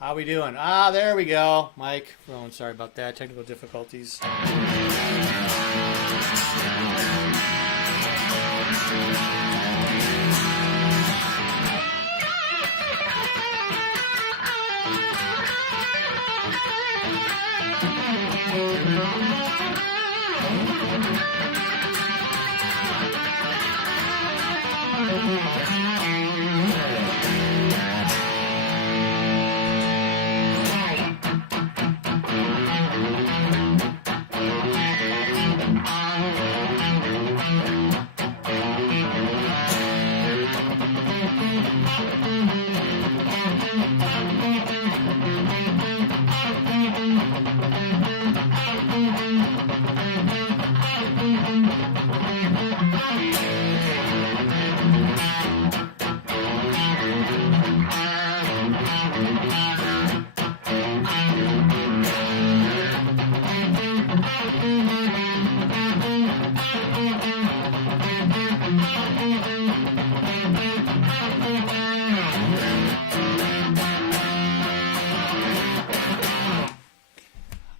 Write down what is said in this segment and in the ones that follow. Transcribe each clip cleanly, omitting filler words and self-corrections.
How we doing? Ah, there we go. Mike, oh, sorry about that. Technical difficulties.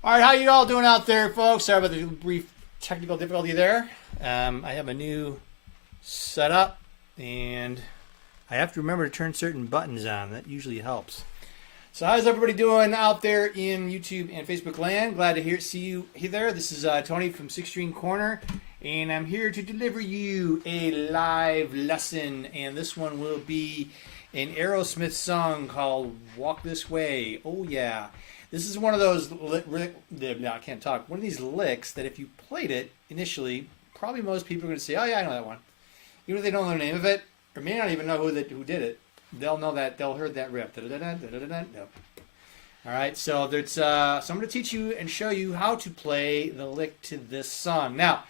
All right, how you all doing out there, folks? Sorry about the brief technical difficulty there. I have a new setup, and I have to remember to turn certain buttons on. That usually helps. So how's everybody doing out there in YouTube and Facebook land? Glad to see you there. This is Tony from Six String Corner, and I'm here to deliver you a live lesson, and this one will be an Aerosmith song called Walk This Way. Oh, yeah. This is one of those, I can't talk, one of these licks that if you played it initially, probably most people are going to say, oh yeah, I know that one. Even if they don't know the name of it, or may not even know who did it, they'll know that, they'll heard that riff. All right, so so I'm going to teach you and show you how to play the lick to this song. Now,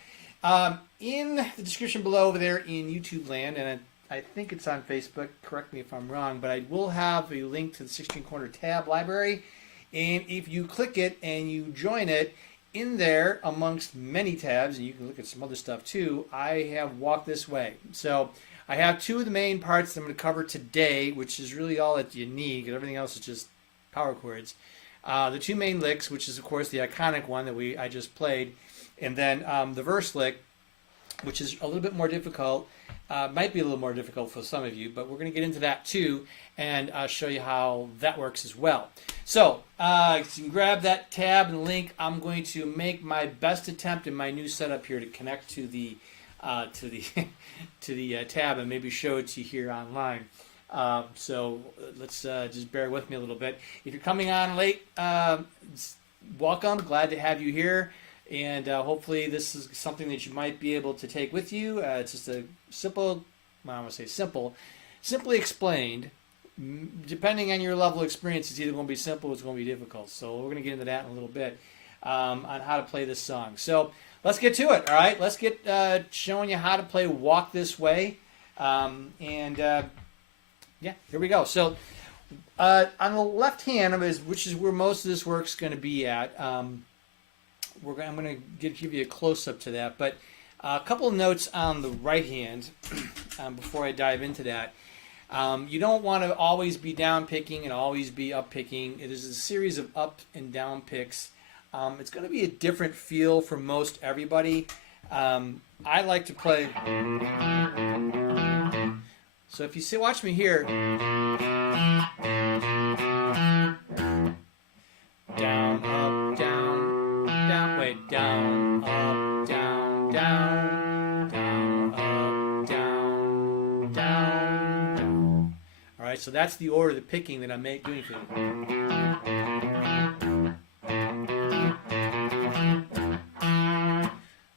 in the description below over there in YouTube land, and I think it's on Facebook, correct me if I'm wrong, but I will have a link to the Six String Corner tab library. And if you click it and you join it, in there, amongst many tabs, and you can look at some other stuff too, I have Walk This Way. So I have two of the main parts that I'm going to cover today, which is really all that you need, because everything else is just power chords. The two main licks, which is, of course, the iconic one that I just played, and then the verse lick, which is a little bit more difficult. Might be a little more difficult for some of you, but we're going to get into that too, and I'll show you how that works as well. So you can grab that tab and link. I'm going to make my best attempt in my new setup here to connect to the to the to the tab and maybe show it to you here online. So let's just bear with me a little bit. If you're coming on late, welcome. Glad to have you here. And hopefully this is something that you might be able to take with you. It's just a simple, well, I want to say simple, simply explained. Depending on your level of experience, it's either going to be simple or it's going to be difficult. So we're going to get into that in a little bit on how to play this song. So let's get to it, all right? Let's get showing you how to play Walk This Way. Yeah, here we go. So on the left hand, which is where most of this work's going to be at, I'm going to give you a close-up to that. But a couple of notes on the right hand before I dive into that. You don't want to always be down picking and always be up picking. It is a series of up and down picks. It's going to be a different feel for most everybody. I like to play. So if you see, watch me here. Down, up, down, down, wait, down, up, down, down, down, up, down, down, down. All right, so that's the order of the picking that I'm doing for you.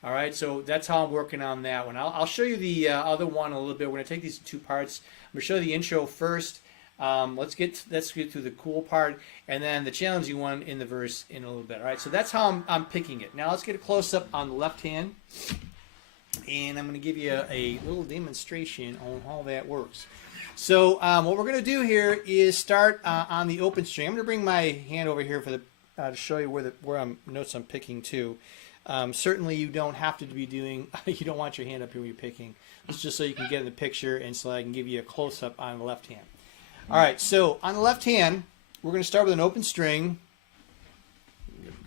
All right, so that's how I'm working on that one. I'll show you the other one a little bit. We're going to take these in two parts. I'm going to show you the intro first. Let's get through the cool part, and then the challenging one in the verse in a little bit. All right, so that's how I'm picking it. Now let's get a close-up on the left hand, and I'm going to give you a little demonstration on how that works. So what we're going to do here is start on the open string. I'm going to bring my hand over here for to show you where notes I'm picking to. Certainly you don't have to be doing, you don't want your hand up here when you're picking. It's just so you can get in the picture and so I can give you a close-up on the left hand. All right, so on the left hand, we're going to start with an open string.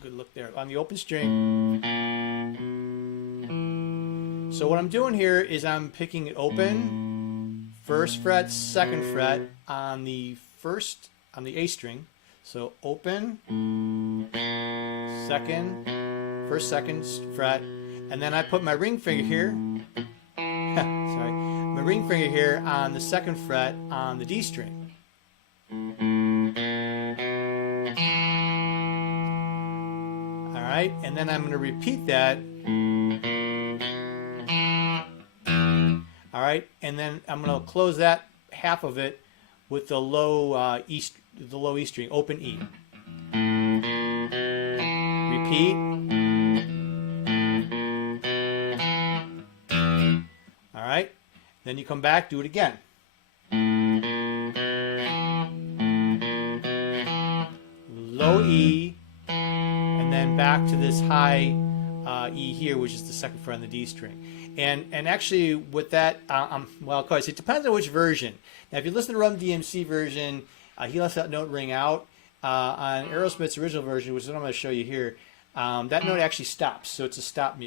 Good look there. On the open string. So what I'm doing here is I'm picking it open, first fret, second fret on the A string. So open, first, second fret, and then I put my ring finger here. Sorry, my ring finger here on the second fret on the D string. All right, and then I'm going to repeat that. All right, and then I'm going to close that half of it with the low E string, open E. Repeat. All right, then you come back, do it again. Low E, and then back to this high E here, which is the second fret on the D string. And actually with that, well, of course, it depends on which version. Now, if you listen to Run DMC version, he lets that note ring out. On Aerosmith's original version, which is what I'm going to show you here, that note actually stops. So it's a stop.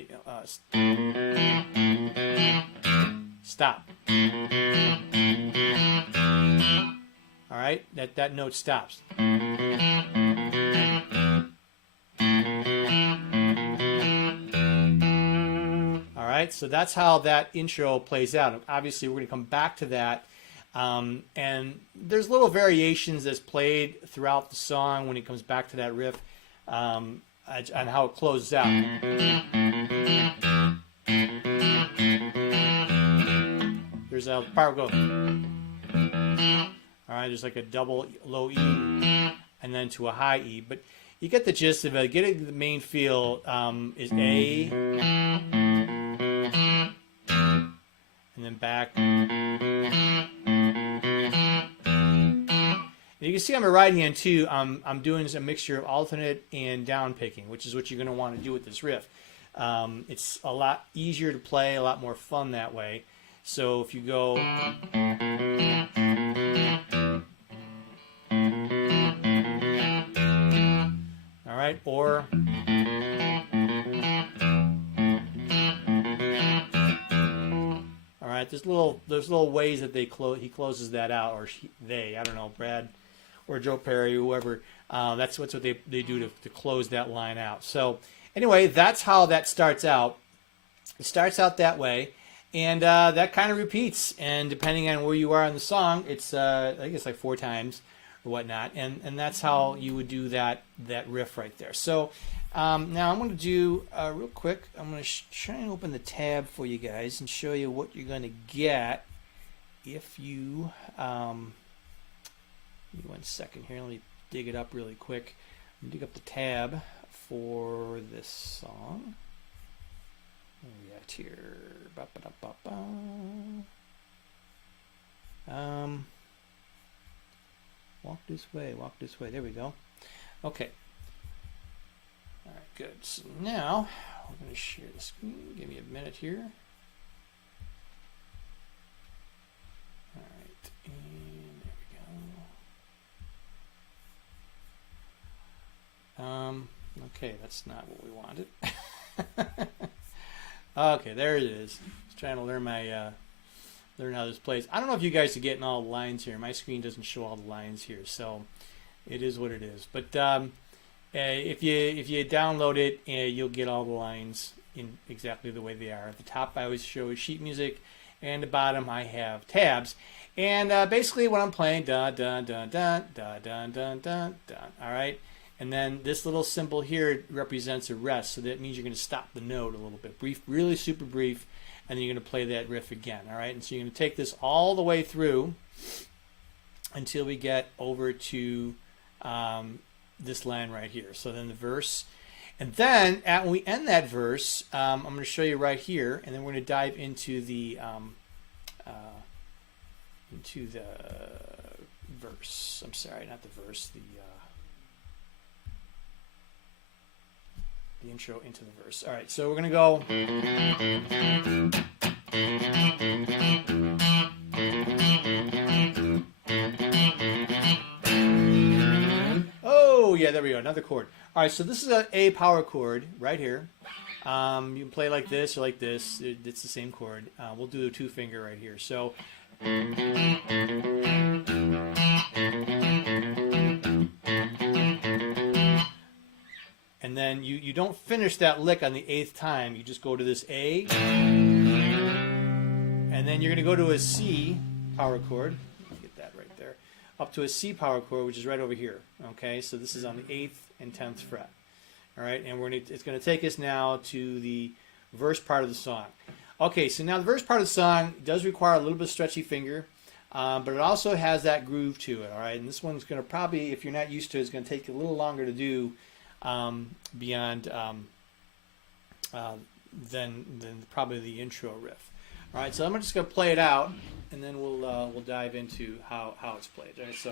Stop. All right, that note stops. All right, so that's how that intro plays out. Obviously, we're going to come back to that. And there's little variations that's played throughout the song when it comes back to that riff on how it closes out. There's a part go. All right, there's like a double low E and then to a high E, but you get the gist of it. Getting the main feel is A and then back. You can see on my right hand too, I'm doing a mixture of alternate and down picking, which is what you're going to want to do with this riff. It's a lot easier to play, a lot more fun that way. So if you go, all right, or all right, there's little ways that he closes that out, or I don't know, Brad or Joe Perry, whoever. That's what they do to close that line out. So anyway, that's how that starts out. It starts out that way. And that kind of repeats. And depending on where you are in the song, it's I think it's like 4 times or whatnot. And that's how you would do that riff right there. So now I'm going to do real quick. I'm going to try and open the tab for you guys and show you what you're going to get if you. Give me 1 second here. Let me dig it up really quick. Dig up the tab for this song. What are we at here? Walk this way, walk this way. There we go. Okay. All right, good. So now we're going to share the screen. Give me a minute here. All right, and there we go. Okay, that's not what we wanted. Okay, there it is. Just trying to learn learn how this plays. I don't know if you guys are getting all the lines here. My screen doesn't show all the lines here, so it is what it is. But if you download it, you'll get all the lines in exactly the way they are. At the top, I always show sheet music, and the bottom, I have tabs. And basically, what I'm playing, dun dun dun dun dun dun dun dun dun. All right. And then this little symbol here represents a rest, so that means you're going to stop the note a little bit, brief, really super brief, and then you're going to play that riff again, all right? And so you're going to take this all the way through until we get over to this line right here. So then the verse, and then when we end that verse, I'm going to show you right here, and then we're going to dive into the verse. I'm sorry, not the verse, the intro into the verse. All right, so we're going to go. Oh, yeah, there we go, another chord. All right, so this is an A power chord right here. You can play like this or like this. It's the same chord. We'll do a 2-finger right here. So. And then you don't finish that lick on the 8th time. You just go to this A. And then you're going to go to a C power chord. Get that right there. Up to a C power chord, which is right over here. Okay, so this is on the 8th and 10th fret. All right, and it's going to take us now to the verse part of the song. Okay, so now the verse part of the song does require a little bit of stretchy finger, but it also has that groove to it. All right, and this one's going to probably, if you're not used to it, it's going to take a little longer to do. Beyond than probably the intro riff. All right, so I'm just going to play it out, and then we'll dive into how it's played. All right, so.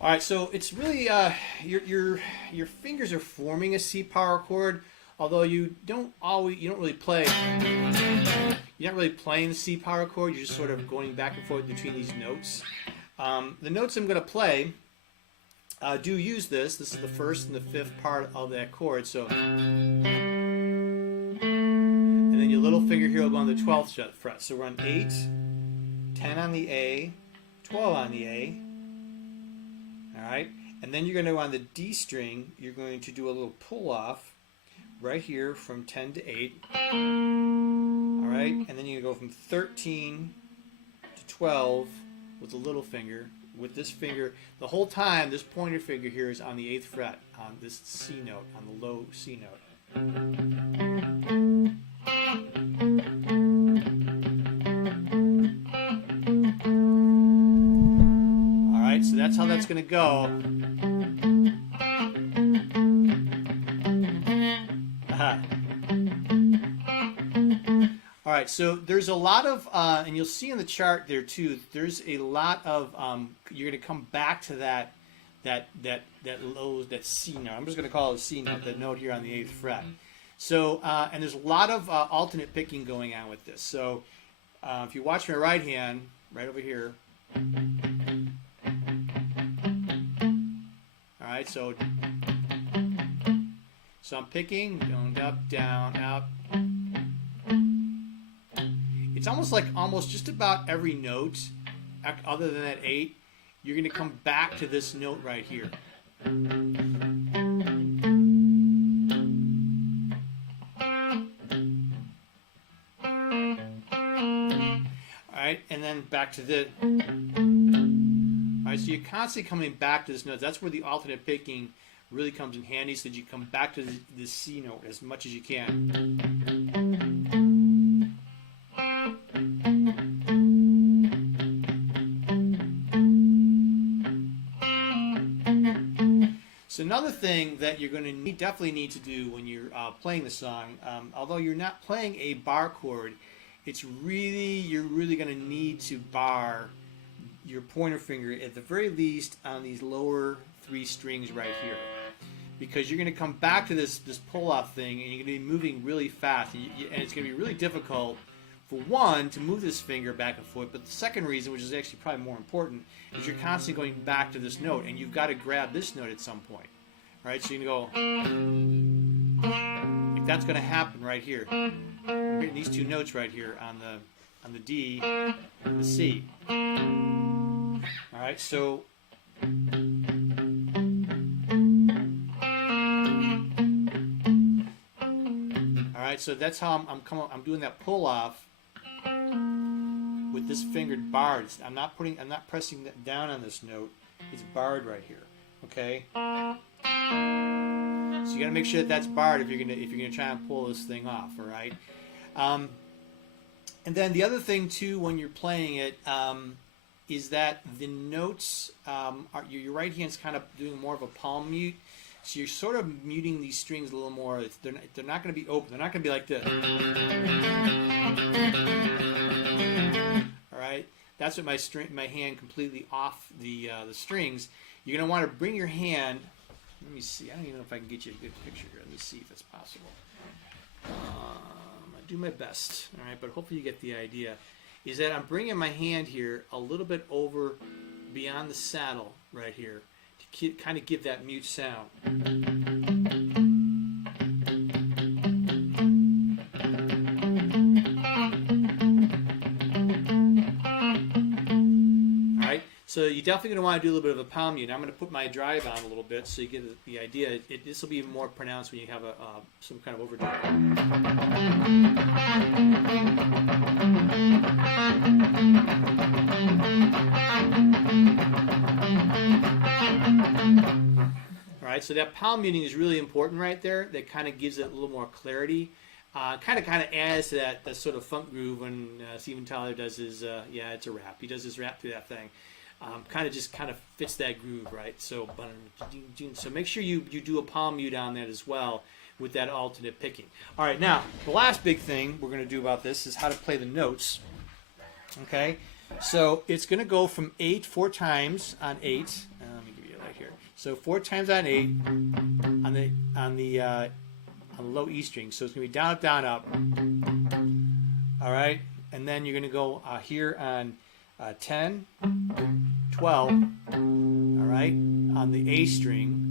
All right, so it's really your fingers are forming a C power chord. Although you don't really play. You're not really playing the C power chord. You're just sort of going back and forth between these notes. The notes I'm going to play do use this. This is the 1st and the 5th part of that chord. So, and then your little finger here will go on the 12th fret. So we're on 8, 10 on the A, 12 on the A. All right, and then you're going to on the D string. You're going to do a little pull off. Right here from 10 to 8. All right, and then you go from 13 to 12 with the little finger. With this finger, the whole time, this pointer finger here is on the 8th fret, on this C note, on the low C note. All right, so that's how that's going to go. All right, so there's a lot of, and you'll see in the chart there too. There's a lot of. You're going to come back to that C note. I'm just going to call it a C note. That note here on the 8th fret. So, and there's a lot of alternate picking going on with this. So, if you watch my right hand, right over here. All right, so I'm picking, going up, down, up. It's almost like just about every note, other than that 8, you're going to come back to this note right here. Alright, and then back to the... Alright, so you're constantly coming back to this note. That's where the alternate picking really comes in handy, so that you come back to the C note as much as you can. So another thing that you're going to definitely need to do when you're playing the song, although you're not playing a bar chord, you're really going to need to bar your pointer finger at the very least on these lower 3 strings right here, because you're going to come back to this pull-off thing, and you're going to be moving really fast, and it's going to be really difficult, for one, to move this finger back and forth, but the second reason, which is actually probably more important, is you're constantly going back to this note, and you've got to grab this note at some point. All right, so you're going to go, like that's going to happen right here. I'm getting these 2 notes right here on the D and the C. All right, so so that's how I'm doing that pull off with this fingered barred. I'm not pressing that down on this note. It's barred right here. Okay. So you got to make sure that that's barred if you're gonna try and pull this thing off. All right. And then the other thing too, when you're playing it, is that the notes your right hand's kind of doing more of a palm mute. So you're sort of muting these strings a little more. They're not going to be open. They're not going to be like this. All right, that's what my hand completely off the strings. You're going to want to bring your hand. Let me see. I don't even know if I can get you a good picture here. Let me see if it's possible. I do my best. All right, but hopefully you get the idea. Is that I'm bringing my hand here a little bit over beyond the saddle right here, to kind of give that mute sound. Alright, so you're definitely going to want to do a little bit of a palm mute. I'm going to put my drive on a little bit so you get the idea. This will be even more pronounced when you have some kind of overdrive. Alright, so that palm muting is really important right there. That kind of gives it a little more clarity. Kind of adds to that sort of funk groove when Steven Tyler does his, yeah, it's a rap. He does his rap through that thing. Kind of fits that groove, right? So make sure you do a palm mute on that as well with that alternate picking. All right, now the last big thing we're going to do about this is how to play the notes. Okay, so it's going to go from 8 4 times on 8. Let me give you it right here. So 4 times on 8 on the low E string. So it's going to be down up down up. All right, and then you're going to go here on 10, 12. All right, on the A string.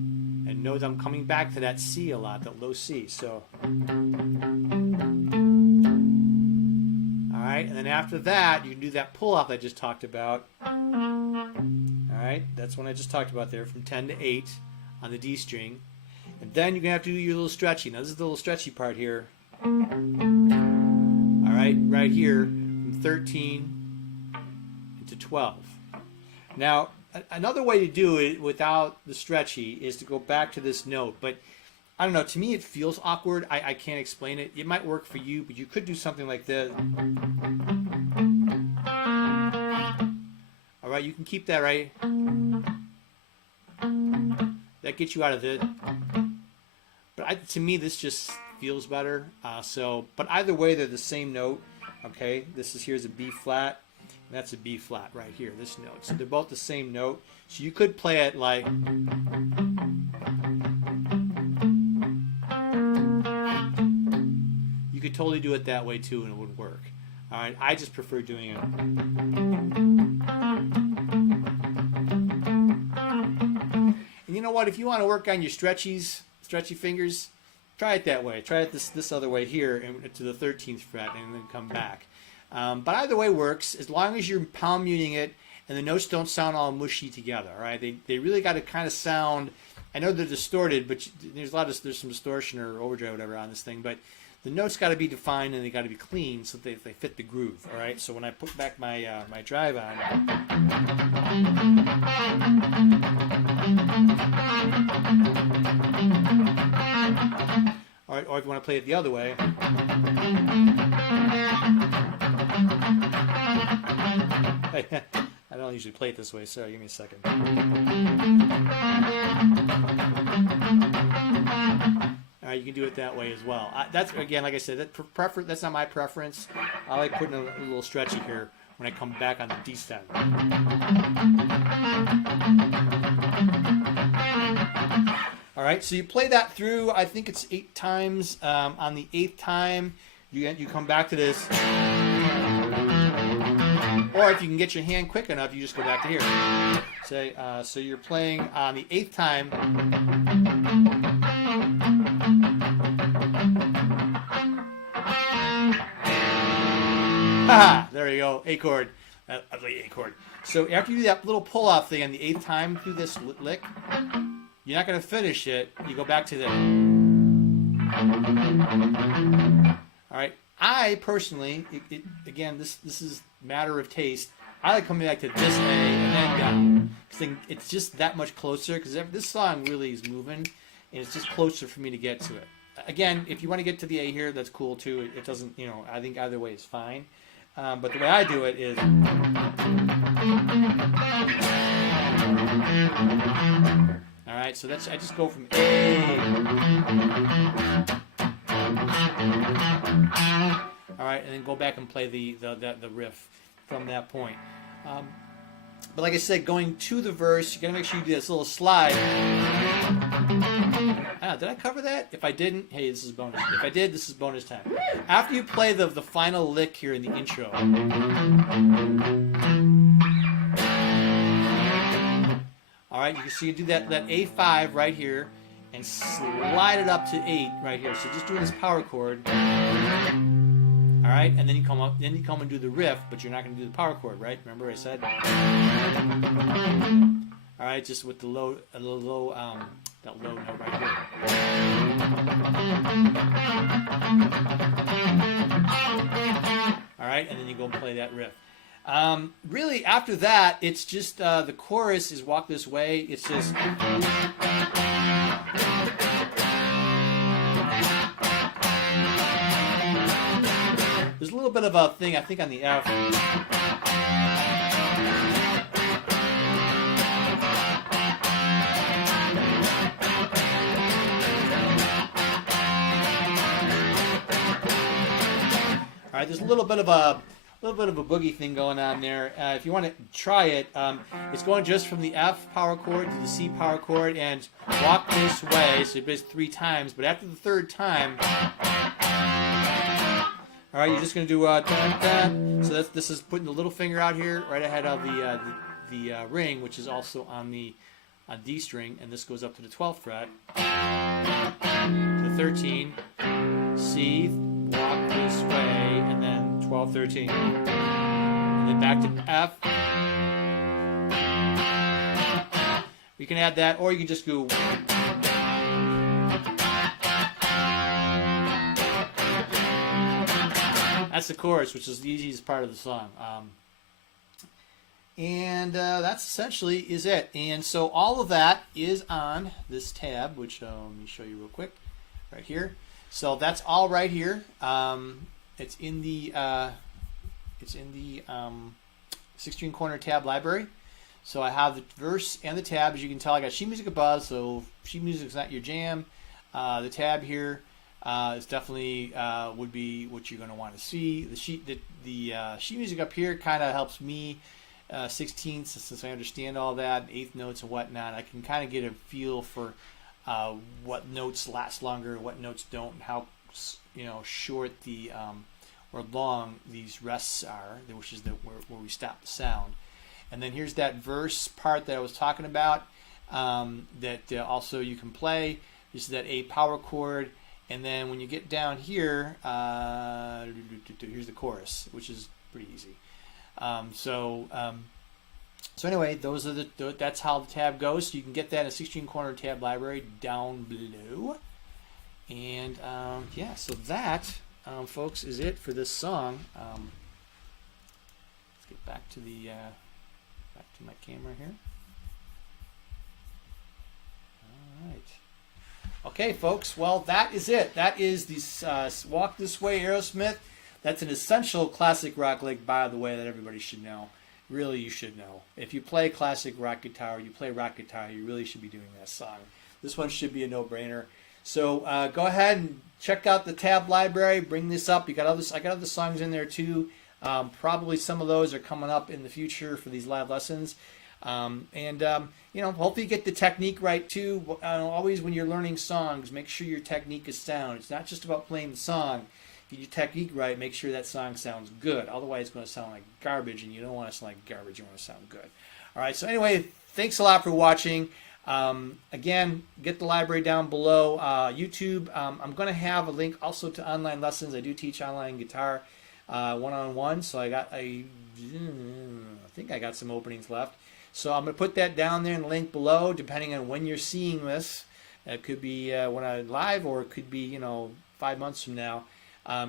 And note I'm coming back to that C a lot, that low C. So, all right, and then after that, you can do that pull off I just talked about. All right, that's one I just talked about there, from 10 to 8 on the D string. And then you're gonna have to do your little stretchy. Now this is the little stretchy part here. All right, right here, from 13 to 12. Now, another way to do it without the stretchy is to go back to this note, but I don't know, to me it feels awkward. I can't explain it. It might work for you, but you could do something like this. All right, you can keep that right. That gets you out of it. But to me, this just feels better. But either way, they're the same note. Okay, here's a B flat. And that's a B flat right here, this note. So they're both the same note. So you could play it like... You could totally do it that way too and it would work. All right, I just prefer doing it. And you know what? If you want to work on your stretchy fingers, try it that way. Try it this other way here and to the 13th fret and then come back. But either way works, as long as you're palm muting it and the notes don't sound all mushy together. All right, they really got to kind of sound. I know they're distorted, but there's some distortion or overdrive or whatever on this thing, but the notes got to be defined and they got to be clean so that they fit the groove. All right, so when I put back my my drive on, all right, or if you want to play it the other way. I don't usually play it this way. Sorry, give me a second. All right, you can do it that way as well. That's, again, like I said, that's not my preference. I like putting a little stretchy here when I come back on the descent. All right, so you play that through. I think it's 8 times. On the 8th time, you come back to this. Or if you can get your hand quick enough, you just go back to here. Say, so you're playing on the 8th time. Haha, there you go, A chord. Ugly A chord. So after you do that little pull-off thing on the 8th time through this lick, you're not going to finish it. You go back to the... All right. I personally, again, this is matter of taste. I like coming back to this A and then down. Because it's just that much closer. Because this song really is moving, and it's just closer for me to get to it. Again, if you want to get to the A here, that's cool too. It doesn't, I think either way is fine. But the way I do it is. All right, so I just go from A. All right, and then go back and play the riff from that point. But like I said, going to the verse, you got to make sure you do this little slide. Did I cover that? If I didn't, hey, this is bonus. If I did, this is bonus time. After you play the final lick here in the intro. All right, you can see you do that A5 right here and slide it up to 8 right here. So just doing this power chord. All right, and then you come and do the riff, but you're not going to do the power chord, right? Remember I said? All right, just with the low, that low note right here. All right, and then you go and play that riff. Really, after that, it's just the chorus is Walk This Way. It's just. There's a little bit of a thing, I think, on the F. All right, there's a little bit of a boogie thing going on there. If you want to try it, it's going just from the F power chord to the C power chord and Walk This Way. So it's 3 times, but after the 3rd time. All right, you're just going to do dun, dun. So this is putting the little finger out here right ahead of the ring, which is also on the D string, and this goes up to the 12th fret, to 13, C, Walk This Way, and then 12, 13, and then back to F. You can add that, or you can just go. That's the chorus, which is the easiest part of the song. And that's essentially is it. And so all of that is on this tab, which let me show you real quick, right here. So that's all right here. It's in the 16 corner tab library. So I have the verse and the tab. As you can tell, I got sheet music above. So if sheet music is not your jam, the tab here. It's definitely would be what you're going to want to see. The sheet music up here kind of helps me 16ths, since I understand all that, 8th notes and whatnot. I can kind of get a feel for what notes last longer, what notes don't, and how short or long these rests are, which is where we stop the sound. And then here's that verse part that I was talking about that also you can play. This is that A power chord. And then when you get down here, here's the chorus, which is pretty easy. So anyway, those are that's how the tab goes. So you can get that in a 16-corner tab library down below. And yeah, so that, folks, is it for this song. Let's get back to the back to my camera here. All right. Okay, folks. Well, that is it. That is the Walk This Way Aerosmith. That's an essential classic rock lick, by the way, that everybody should know. Really, you should know. If you play classic rock guitar, you play rock guitar, you really should be doing that song. This one should be a no-brainer. So go ahead and check out the tab library. Bring this up. You got others. I got other songs in there too. Probably some of those are coming up in the future for these live lessons. You know, hopefully you get the technique right too. Always when you're learning songs, make sure your technique is sound. It's not just about playing the song. Get your technique right, make sure that song sounds good. Otherwise, it's going to sound like garbage, and you don't want to sound like garbage. You want to sound good. All right, so anyway, thanks a lot for watching. Again, get the library down below. YouTube, I'm going to have a link also to online lessons. I do teach online guitar one-on-one, so I think I got some openings left. So I'm going to put that down there in the link below, depending on when you're seeing this. It could be when I'm live, or it could be, you know, 5 months from now.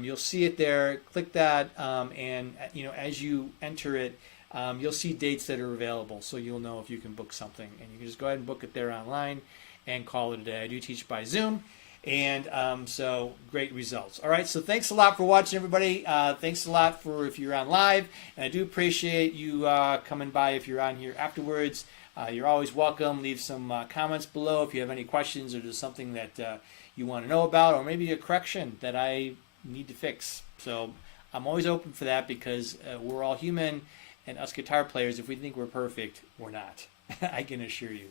You'll see it there. Click that, and you know, as you enter it, you'll see dates that are available, so you'll know if you can book something. And you can just go ahead and book it there online and call it a day. I do teach by Zoom, and so great results. All right, so thanks a lot for watching, everybody. Thanks a lot for if you're on live, and I do appreciate you coming by if you're on here afterwards. You're always welcome. Leave some comments below if you have any questions or there's something that you want to know about, or maybe a correction that I need to fix. So I'm always open for that, because we're all human, and us guitar players, if we think we're perfect, we're not. I can assure you.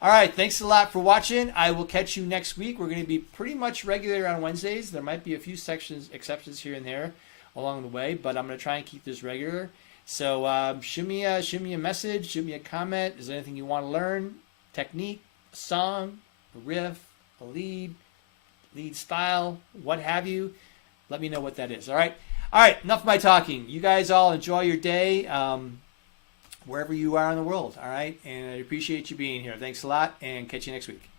All right, thanks a lot for watching. I will catch you next week. We're going to be pretty much regular on Wednesdays. There might be a few exceptions here and there along the way, but I'm going to try and keep this regular. So shoot me a message, shoot me a comment. Is there anything you want to learn? Technique, a song, a riff, a lead style, what have you? Let me know what that is. All right, enough of my talking. You guys all enjoy your day wherever you are in the world. All right, and I appreciate you being here. Thanks a lot, and catch you next week.